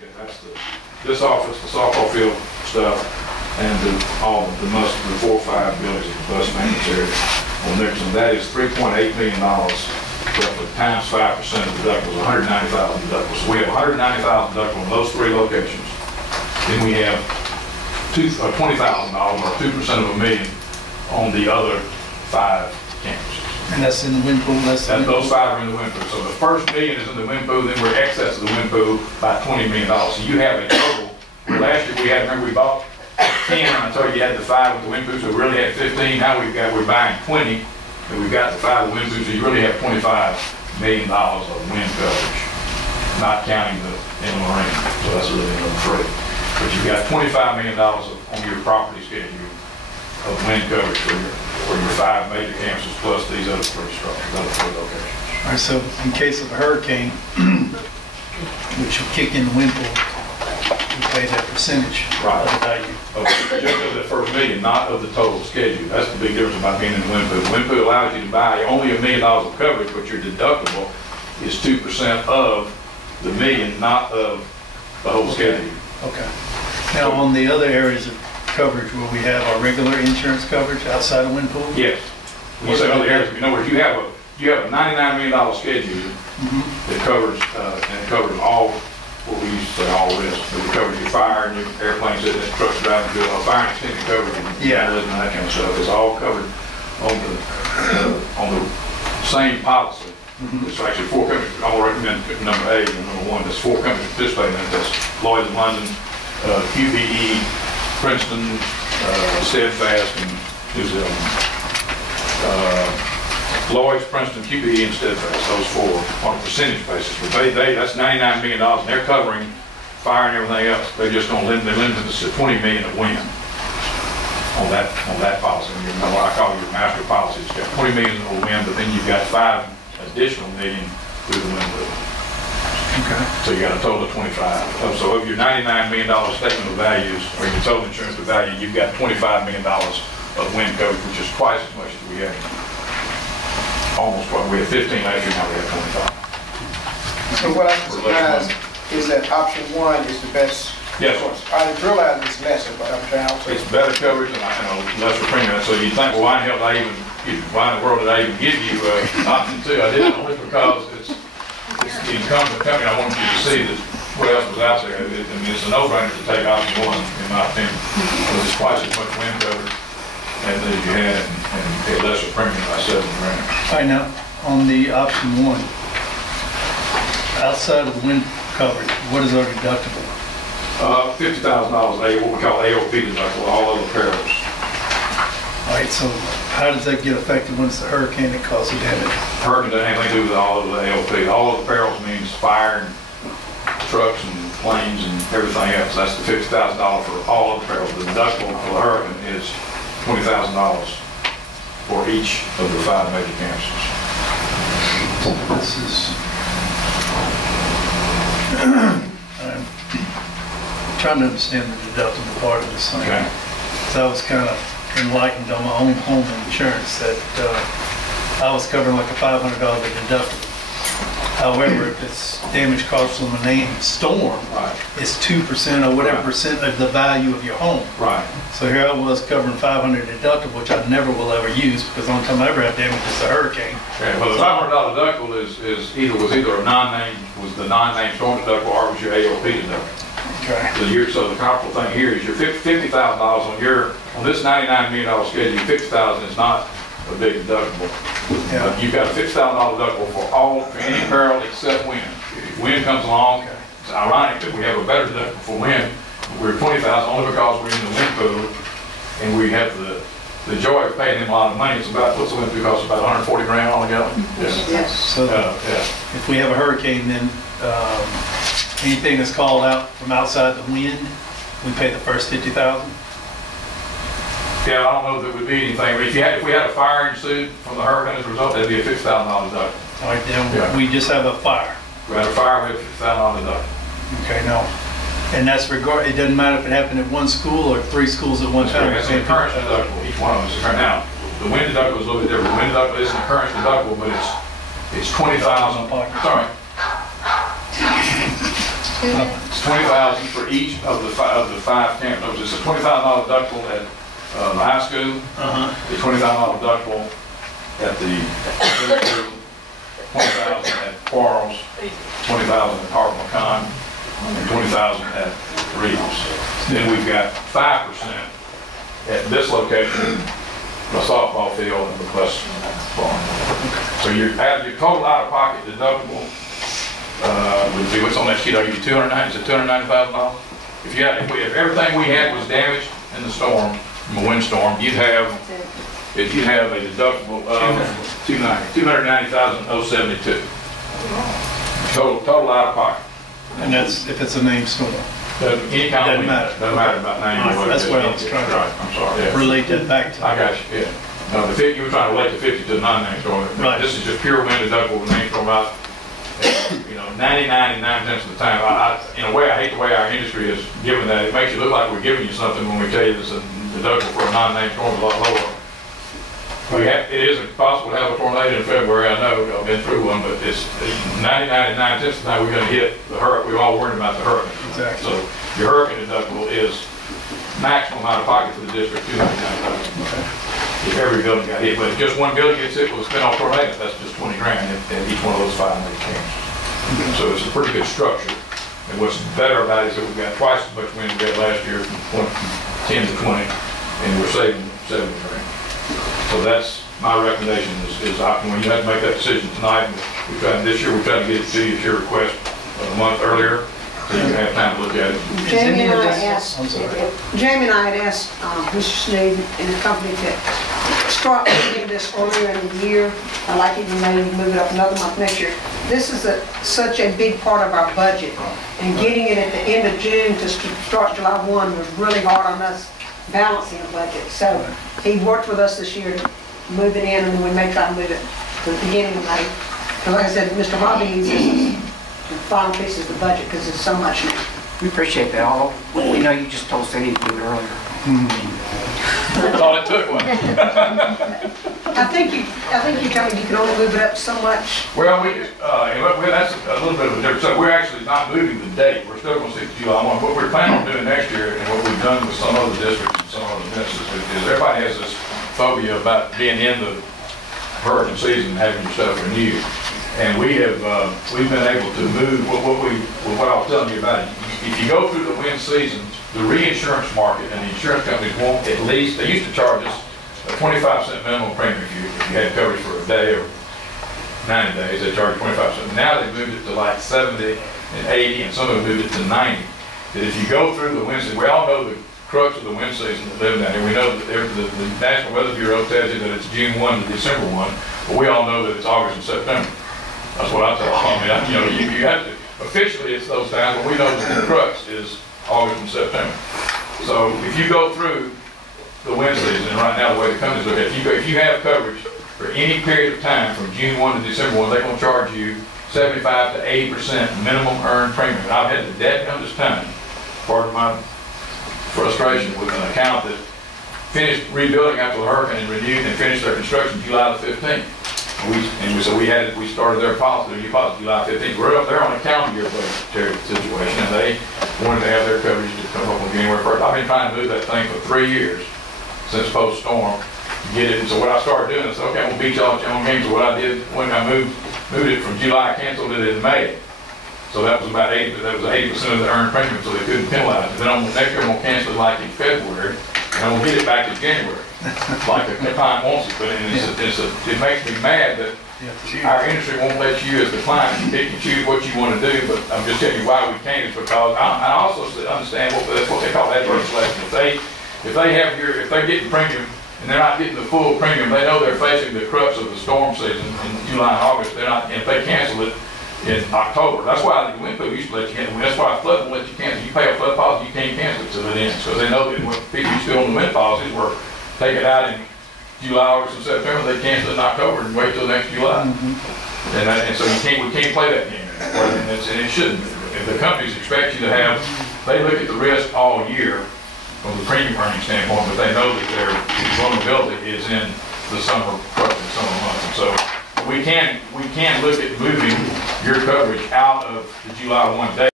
Okay, that's this office, the softball field stuff, and the 4 or 5 buildings of the bus maintenance area on Nicholson. That is $3.8 million, roughly, times 5% of deductibles, $190,000 deductibles. So we have $190,000 deductible in those 3 locations. Then we have $20,000 or 2% of $1 million on the other 5 campuses. And that's in the wind pool. Those 5 are in the wind pool. So the first $1 million is in the wind pool, then we're excess of the wind pool by $20 million. So you have a total. Last year we had, remember we bought 10, and I told you you had the 5 with the wind pool, so we really had 15. Now we're buying 20, and we've got the 5 with the wind pool, so you really have $25 million of wind coverage, not counting the inland marine. So that's really another 3. But you've got $25 million on your property schedule of wind coverage for your 5 major campuses plus these other 3 structures, other 3 locations. All right, so in case of a hurricane, which will kick in the wind pool, we pay that percentage Right. of the value. Okay. Just of the first $1 million, not of the total schedule. That's the big difference about being in the wind pool. The wind pool allows you to buy only $1 million of coverage, but your deductible is 2% of the $1 million, not of the whole schedule. Okay. Now, on the other areas of coverage where we have our regular insurance coverage outside of wind pool? Yes. When you say other areas, in other words, you have a $99 million schedule that covers and it covers all what we used to say all risk. It covers your fire and your airplanes sitting in trucks driving through fire and extended coverage and that kind of stuff. It's all covered on the same policy. It's actually 4 companies. I'll recommend number A and number 1. There's 4 companies participating in it. That's Lloyd's of London, QBE, Princeton, Steadfast, and New Zealand. Lloyd's, Princeton, QBE, and Steadfast, those 4 on a percentage basis. But that's $99 million, and they're covering fire and everything else. They're just going to limit us to $20 million of wind on that policy. And what I call your master policy. It's got $20 million of wind, but then you've got 5 additional million through the wind pool. Okay. So you got a total of 25. So of your $99 million statement of values, or your total insurance of value, you've got $25 million of wind coverage, which is twice as much as we had. Almost what we had 15 last year, now we have 25. So what I'm surprised is that option 1 is the best. Yes. Choice. I didn't realize it's lesser, but I'm trying to. It's better coverage and lesser premium. So you think, well, why in the world did I even give you option 2? I didn't, only because it's the incumbent company. I wanted you to see that what else was out there. It's a no-brainer to take option 1, in my opinion, because it's twice as much wind coverage as you had and a lesser premium by $7 grand. All right, now, on the option 1, outside of the wind coverage, what is our deductible? $50,000, what we call AOP deductible, all other perils. All right, so how does that get affected when it's a hurricane that causes damage? Hurricane doesn't have anything to do with all of the AOP. All of the perils means fire and trucks and planes and everything else. That's the $50,000 for all of the perils. The deductible for the hurricane is $20,000 for each of the 5 major campuses. This is trying to understand the deductible part of this thing. Okay. So I was kind of enlightened on my own home insurance that I was covering like a $500 deductible. However, if it's damage caused from a named storm, Right. it's 2% or whatever percent of the value of your home. Right. So here I was covering $500 deductible, which I never will ever use because the only time I ever have damage is a hurricane. Okay. Well, the $500 deductible was either a non-named storm deductible or was your AOP deductible. Okay. So the comparable thing here is your $50,000 on this $99 million schedule. $50,000 is not a big deductible. Yeah. You've got a $50,000 deductible for any peril except wind. If wind comes along, it's ironic that we have a better deductible for wind. We're $20,000 only because we're in the wind pool, and we have the joy of paying them a lot of money. It's about what's the wind pool cost? About 140 grand altogether. Yes. So if we have a hurricane, then anything that's called out from outside the wind, we pay the first $50,000. Yeah, I don't know if there would be anything. But if we had a fire ensued from the hurricane as a result, that'd be a $50,000 deductible. All right, then we just have a fire. We had a fire, we have a $50,000 deductible. Okay, no. And that's it doesn't matter if it happened at one school or 3 schools at one time. It's an occurrence deductible. Each one of them is occurrence. Now, the wind deductible is a little bit different. The wind deductible isn't an occurrence deductible, but it's $20,000. Sorry. It's $20,000 for each of the five campers. It's a $20,000 deductible at the high school, the $20,000 deductible at the middle school, $20,000 at Quarles, $20,000 at Harper McCon, and $20,000 at Reeves. Then we've got 5% at this location, the softball field and the bus barn. So your total out-of-pocket deductible would be, what's on that sheet, I'll give you $290,000, is it $290,000? If everything we had was damaged in the storm, from a windstorm, you'd have a deductible of $290,072. Total out-of-pocket. And that's if it's a named storm. Any kind of Doesn't matter. Doesn't matter about name. Right, that's what I was trying to- Right, I'm sorry, yeah. Relate that back to. I got you, yeah. No, you were trying to relate the 50 to the non-name storm. Right. This is just pure wind deductible, the name storm out, 99 and 9/10 of the time. In a way, I hate the way our industry is given that. It makes you look like we're giving you something when we tell you this deductible for a non-name storm is a lot lower. It isn't possible to have a tornado in February, I know, I've been through one, but it's 99 and 9/10 of the time we're gonna hit the hurricane. We're all worried about the hurricane. Exactly. So your hurricane deductible is maximum out of pocket for the district, $290,000. If every building got hit, but if just one building gets hit with a spin-off tornado, that's just 20 grand at each one of those 5 major camps. So it's a pretty good structure. And what's better about it is that we've got twice as much wind we had last year from 10 to 20, and we're saving 70 grand. So that's my recommendation is when you have to make that decision tonight, this year we tried to get it to you at your request a month earlier, so you can have time to look at it. Jamie and I asked, I'm sorry. Jamie and I had asked Mr. Sneed and the company to start moving this earlier in the year. I like even maybe move it up another month next year. This is such a big part of our budget, and getting it at the end of June to start July 1 was really hard on us balancing the budget. So he worked with us this year to move it in, and then we may try to move it to the beginning of May. Because like I said, Mr. Harvey needs this the final piece of the budget because it's so much now. We appreciate that, although we know you just told us they need to do it earlier. That's all it took, wasn't it? I think you told me you can only move it up so much. Well, that's a little bit of a difference. So we're actually not moving the date. We're still going to stick to July 1. What we're planning on doing next year, and what we've done with some other districts and some other businesses, is everybody has this phobia about being in the hurricane season and having your stuff renewed. And we've been able to move what I was telling you about. If you go through the wind season, the reinsurance market and the insurance companies won't at least, they used to charge us a 25% minimum premium if you had coverage for a day or 90 days, they charge 25%. Now they've moved it to like 70 and 80, and some of them moved it to 90. That if you go through the wind season, we all know the crux of the wind season that live down here. We know that the National Weather Bureau tells you that it's June 1 to December 1, but we all know that it's August and September. That's what I tell them. You have to, officially it's those times, but we know that the crux is August and September. So if you go through the wind season, and right now the way the companies look at it, if you have coverage for any period of time from June 1 to December 1, they're going to charge you 75 to 80% minimum earned premium. And I've had the debt come this time, part of my frustration with an account that finished rebuilding after the hurricane and renewed and finished their construction July the 15th. So we started their policy, their new policy July 15th. We're up there on a calendar year budgetary situation, and they wanted to have their coverage to come up on January 1st. I've been trying to move that thing for 3 years since post-storm to get it. And so what I started doing, I said, okay, I'm gonna beat y'all at your own games. So what I did when I moved it from July, I canceled it in May. So that was about 80%, that was 80% of the earned premium, so they couldn't penalize it. Then next year I'm gonna cancel it like in February, and I'm gonna get it back in January. Like the client wants it, but it makes me mad that our industry won't let you as the client pick and choose what you want to do, but I'm just telling you why we can't is because I also understand that's what they call adverse selection. If they're getting premium and they're not getting the full premium, they know they're facing the crux of the storm season in July and August. And if they cancel it in October, that's why the wind pool used to let you cancel. That's why flood will let you cancel. You pay a flood policy, you can't cancel it till it ends, because they know that when people used to on the wind policies were take it out in July, August, and September, they cancel it in October and wait till next July. And so we can't play that game anymore, and it shouldn't. If the companies expect you to have, they look at the risk all year from the premium earning standpoint, but they know that their vulnerability is in the summer months. And so we can look at moving your coverage out of the July 1 date.